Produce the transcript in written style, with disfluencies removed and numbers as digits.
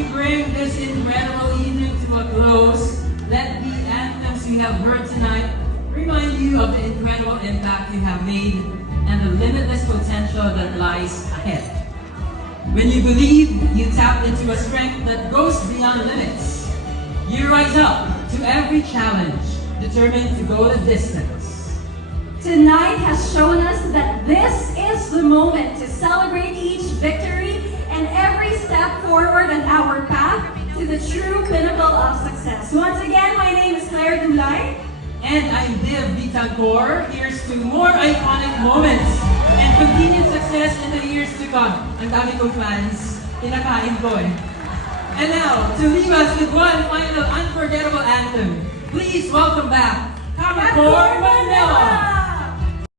we bring this incredible evening to a close, let the anthems we have heard tonight remind you of the incredible impact you have made and the limitless potential that lies ahead. When you believe, you tap into a strength that goes beyond limits. You rise up to every challenge, determined to go the distance. Tonight has shown us that this is the moment to celebrate each victory and every step forward on our path to the true pinnacle of success. Once again, my name is Claire Dulay. And I'm Div Vitancor. Here's to more iconic moments and continued success in the years to come. Ang dami kong fans, kinakain ko eh. And now, to leave us with one final unforgettable anthem, please welcome back Capricorn.